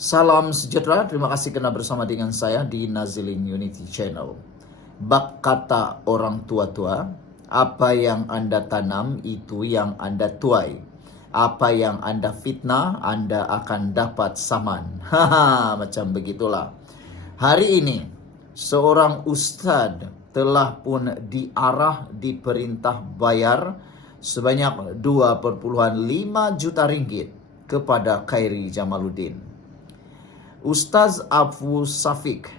Salam sejahtera, terima kasih kerana bersama dengan saya di Nazilin Unity Channel. Bak kata orang tua-tua, apa yang Anda tanam itu yang Anda tuai. Apa yang Anda fitnah, Anda akan dapat saman. Haha, macam begitulah. Hari ini, seorang ustaz telah pun diperintah bayar sebanyak 2,5 juta ringgit kepada Khairi Jamaluddin. Ustaz Abu Safik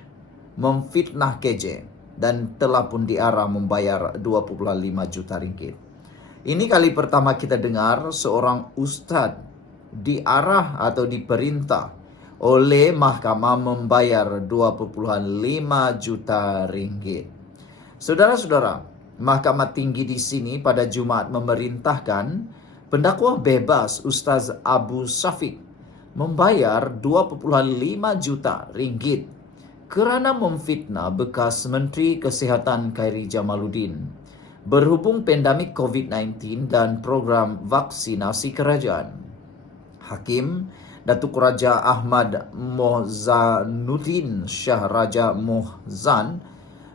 memfitnah KJ dan telah pun diarah membayar 2,5 juta ringgit. Ini kali pertama kita dengar seorang ustaz diarah atau diperintah oleh mahkamah membayar 2,5 juta ringgit. Saudara-saudara, Mahkamah Tinggi di sini pada Jumaat memerintahkan pendakwa bebas Ustaz Abu Safik membayar 2,5 juta ringgit kerana memfitnah bekas Menteri Kesihatan Khairi Jamaluddin berhubung pandemik COVID-19 dan program vaksinasi kerajaan. Hakim Datuk Raja Ahmad Mohzanuddin Shah Raja Mohzan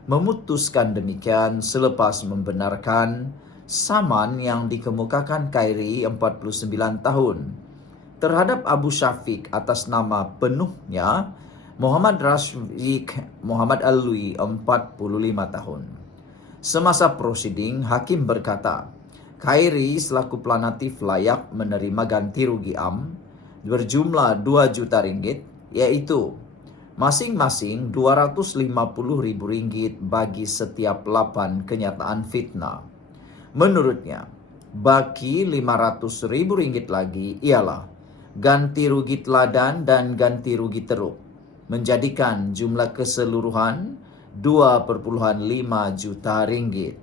memutuskan demikian selepas membenarkan saman yang dikemukakan Khairi 49 tahun terhadap Abu Safik atas nama penuhnya Muhammad Rashid Muhammad Alwi 45 tahun. Semasa prosiding, Hakim berkata, Khairi selaku pelanatif layak menerima ganti rugi berjumlah 2 juta ringgit, iaitu masing-masing 250 ribu ringgit bagi setiap 8 kenyataan fitnah. Menurutnya, baki 500 ribu ringgit lagi ialah ganti rugi teladan dan ganti rugi teruk, menjadikan jumlah keseluruhan 2,5 juta ringgit.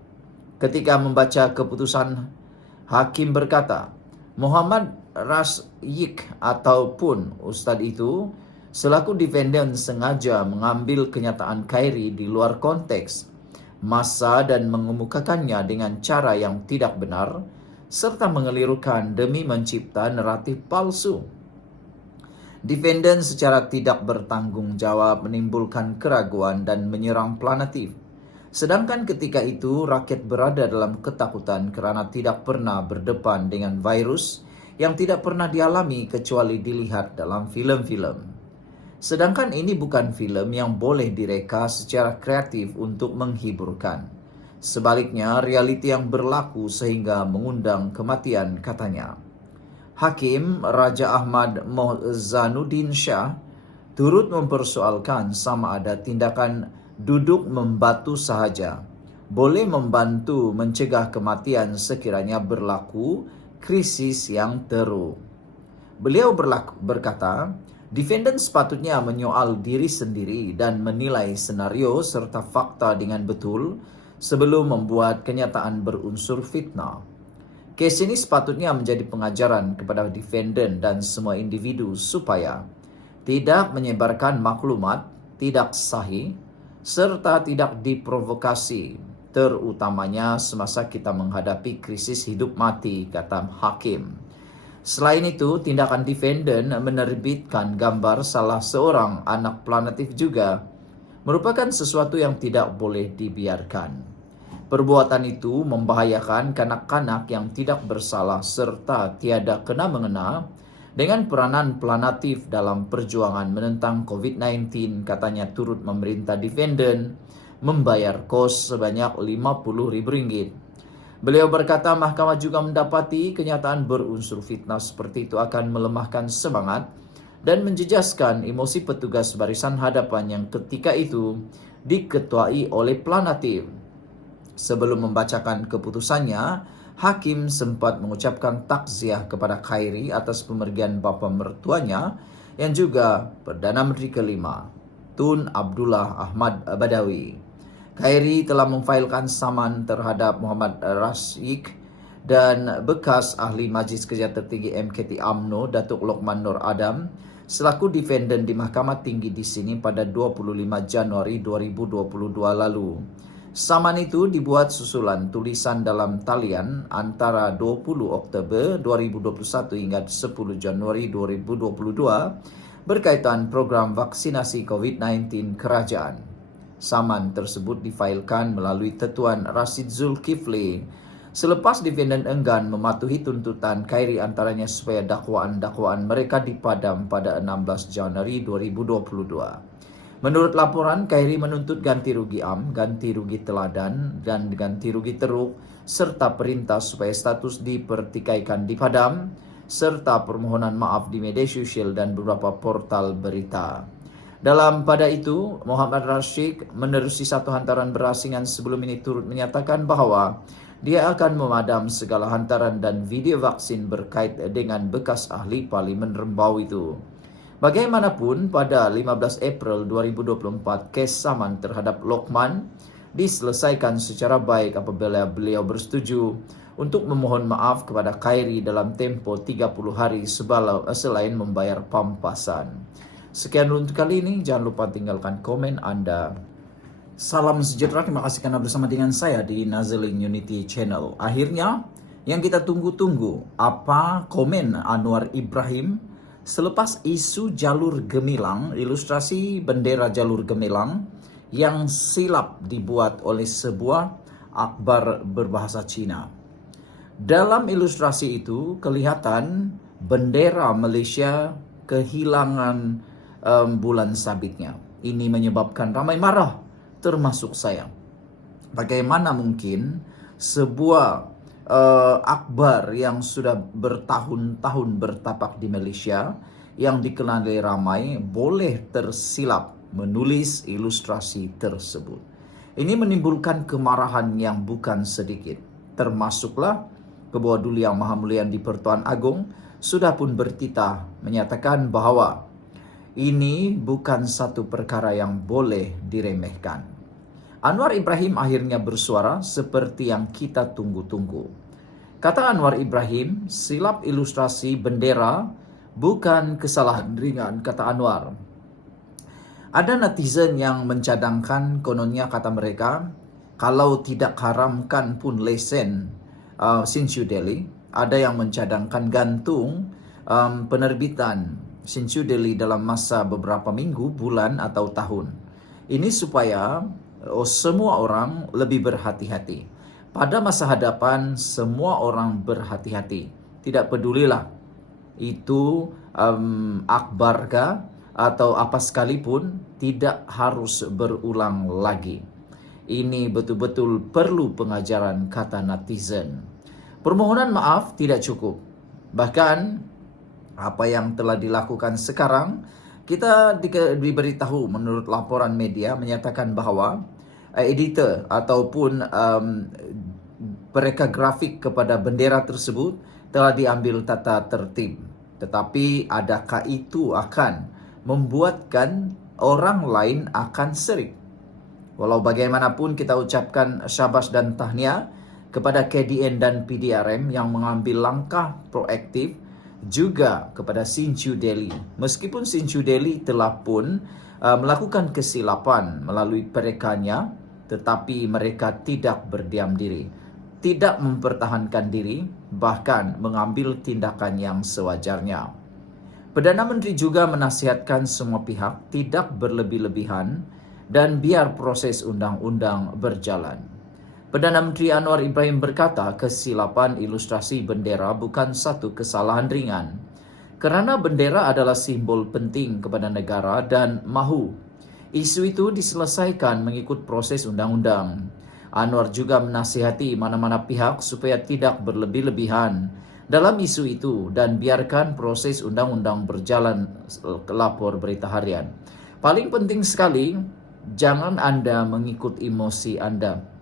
Ketika membaca keputusan, Hakim berkata, Muhammad Rashid ataupun Ustaz itu selaku defendant sengaja mengambil kenyataan Khairi di luar konteks masa dan mengemukakannya dengan cara yang tidak benar, serta mengelirukan demi mencipta naratif palsu. Defendant secara tidak bertanggung jawab menimbulkan keraguan dan menyerang planatif. Sedangkan ketika itu rakyat berada dalam ketakutan kerana tidak pernah berdepan dengan virus yang tidak pernah dialami kecuali dilihat dalam filem-filem. Sedangkan ini bukan filem yang boleh direka secara kreatif untuk menghiburkan. Sebaliknya, realiti yang berlaku sehingga mengundang kematian, katanya. Hakim Raja Ahmad Mohzanuddin Shah turut mempersoalkan sama ada tindakan duduk membatu sahaja boleh membantu mencegah kematian sekiranya berlaku krisis yang teruk. Beliau berkata, defendant sepatutnya menyoal diri sendiri dan menilai senario serta fakta dengan betul sebelum membuat kenyataan berunsur fitnah. Kes ini sepatutnya menjadi pengajaran kepada defendant dan semua individu supaya tidak menyebarkan maklumat tidak sahih serta tidak diprovokasi, terutamanya semasa kita menghadapi krisis hidup mati, kata Hakim. Selain itu, tindakan defendant menerbitkan gambar salah seorang anak planatif juga merupakan sesuatu yang tidak boleh dibiarkan. Perbuatan itu membahayakan kanak-kanak yang tidak bersalah serta tiada kena-mengena dengan peranan planatif dalam perjuangan menentang COVID-19, katanya turut memerintah defendant membayar kos sebanyak RM50,000. Beliau berkata mahkamah juga mendapati kenyataan berunsur fitnah seperti itu akan melemahkan semangat dan menjejaskan emosi petugas barisan hadapan yang ketika itu diketuai oleh planatif. Sebelum membacakan keputusannya, Hakim sempat mengucapkan takziah kepada Khairi atas pemergian bapa mertuanya yang juga Perdana Menteri kelima, Tun Abdullah Ahmad Badawi. Khairi telah memfailkan saman terhadap Muhammad Rashid dan bekas ahli Majlis Kerja Tertinggi MKT UMNO Datuk Lokman Nur Adam selaku defendant di Mahkamah Tinggi di sini pada 25 Januari 2022 lalu. Saman itu dibuat susulan tulisan dalam talian antara 20 Oktober 2021 hingga 10 Januari 2022 berkaitan program vaksinasi COVID-19 kerajaan. Saman tersebut difailkan melalui Tetuan Rashid Zulkifli selepas defendant enggan mematuhi tuntutan Khairi antaranya supaya dakwaan-dakwaan mereka dipadam pada 16 Januari 2022. Menurut laporan, Khairi menuntut ganti rugi ganti rugi teladan, dan ganti rugi teruk, serta perintah supaya status dipertikaikan dipadam, serta permohonan maaf di media sosial dan beberapa portal berita. Pada itu, Muhammad Rashid menerusi satu hantaran berasingan sebelum ini turut menyatakan bahawa dia akan memadam segala hantaran dan video vaksin berkait dengan bekas ahli Parlimen Rembau itu. Bagaimanapun, pada 15 April 2024, kes saman terhadap Lokman diselesaikan secara baik apabila beliau bersetuju untuk memohon maaf kepada Khairi dalam tempoh 30 hari selain membayar pampasan. Sekian untuk kali ini, jangan lupa tinggalkan komen Anda. Salam sejahtera, terima kasih karena bersama dengan saya di Nazaling Unity Channel. Akhirnya, yang kita tunggu-tunggu, apa komen Anwar Ibrahim selepas isu jalur gemilang, ilustrasi bendera jalur gemilang yang silap dibuat oleh sebuah akhbar berbahasa Cina. Dalam ilustrasi itu kelihatan bendera Malaysia kehilangan bulan sabitnya. Ini menyebabkan ramai marah, termasuk saya. Bagaimana mungkin sebuah akhbar yang sudah bertahun-tahun bertapak di Malaysia, yang dikenali ramai, boleh tersilap menulis ilustrasi tersebut. Ini menimbulkan kemarahan yang bukan sedikit. Termasuklah Ketua Duli Yang Maha Mulia di Pertuan Agong sudah pun bertitah menyatakan bahawa ini bukan satu perkara yang boleh diremehkan. Anwar Ibrahim akhirnya bersuara seperti yang kita tunggu-tunggu. Kata Anwar Ibrahim, silap ilustrasi bendera bukan kesalahan ringan, kata Anwar. Ada netizen yang mencadangkan, kononnya kata mereka, kalau tidak haramkan pun lesen Sinchu Delhi, ada yang mencadangkan gantung penerbitan Sinchu Delhi dalam masa beberapa minggu, bulan atau tahun. Ini supaya semua orang lebih berhati-hati. Pada masa hadapan, semua orang berhati-hati. Tidak pedulilah itu akhbarkah atau apa sekalipun, tidak harus berulang lagi. Ini betul-betul perlu pengajaran, kata netizen. Permohonan maaf tidak cukup. Bahkan apa yang telah dilakukan sekarang, kita diberitahu menurut laporan media menyatakan bahawa editor ataupun pereka grafik kepada bendera tersebut telah diambil tata tertib. Tetapi adakah itu akan membuatkan orang lain akan serik? Walau bagaimanapun, kita ucapkan syabas dan tahniah kepada KDN dan PDRM yang mengambil langkah proaktif, juga kepada Sinchu Delhi. Meskipun Sinchu Delhi telah pun melakukan kesilapan melalui perekanya, tetapi mereka tidak berdiam diri, tidak mempertahankan diri, bahkan mengambil tindakan yang sewajarnya. Perdana Menteri juga menasihatkan semua pihak tidak berlebih-lebihan dan biar proses undang-undang berjalan. Perdana Menteri Anwar Ibrahim berkata kesilapan ilustrasi bendera bukan satu kesalahan ringan, kerana bendera adalah simbol penting kepada negara dan mahu isu itu diselesaikan mengikut proses undang-undang. Anwar juga menasihati mana-mana pihak supaya tidak berlebih-lebihan dalam isu itu dan biarkan proses undang-undang berjalan, lapor Berita Harian. Paling penting sekali, jangan Anda mengikut emosi Anda.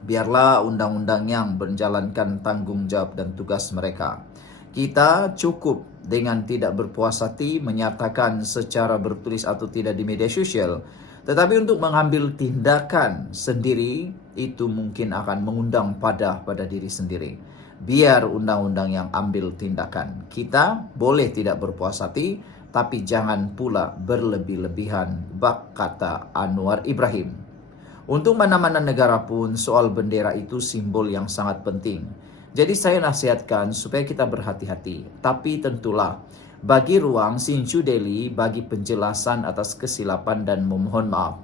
Biarlah undang-undang yang menjalankan tanggung jawab dan tugas mereka. Kita cukup dengan tidak berpuas hati menyatakan secara bertulis atau tidak di media sosial. Tetapi untuk mengambil tindakan sendiri, itu mungkin akan mengundang pada diri sendiri. Biar undang-undang yang ambil tindakan. Kita boleh tidak berpuas hati, tapi jangan pula berlebih-lebihan, kata Anwar Ibrahim. Untuk mana-mana negara pun, soal bendera itu simbol yang sangat penting. Jadi saya nasihatkan supaya kita berhati-hati. Tapi tentulah, bagi ruang Sinchu Deli bagi penjelasan atas kesilapan dan memohon maaf.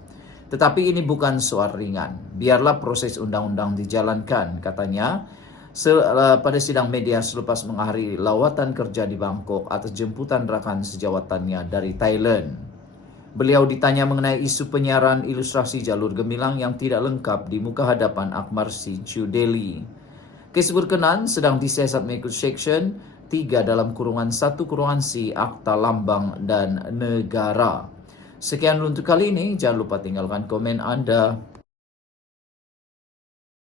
Tetapi ini bukan soal ringan. Biarlah proses undang-undang dijalankan, katanya pada sidang media selepas mengakhiri lawatan kerja di Bangkok atas jemputan rakan sejawatannya dari Thailand. Beliau ditanya mengenai isu penyiaran ilustrasi jalur gemilang yang tidak lengkap di muka hadapan Akbar Sinchu Deli. Kes berkenaan sedang disiasat mengikut Section 3 dalam kurungan 1 kurungan C Akta Lambang dan Negara. Sekian untuk kali ini. Jangan lupa tinggalkan komen Anda.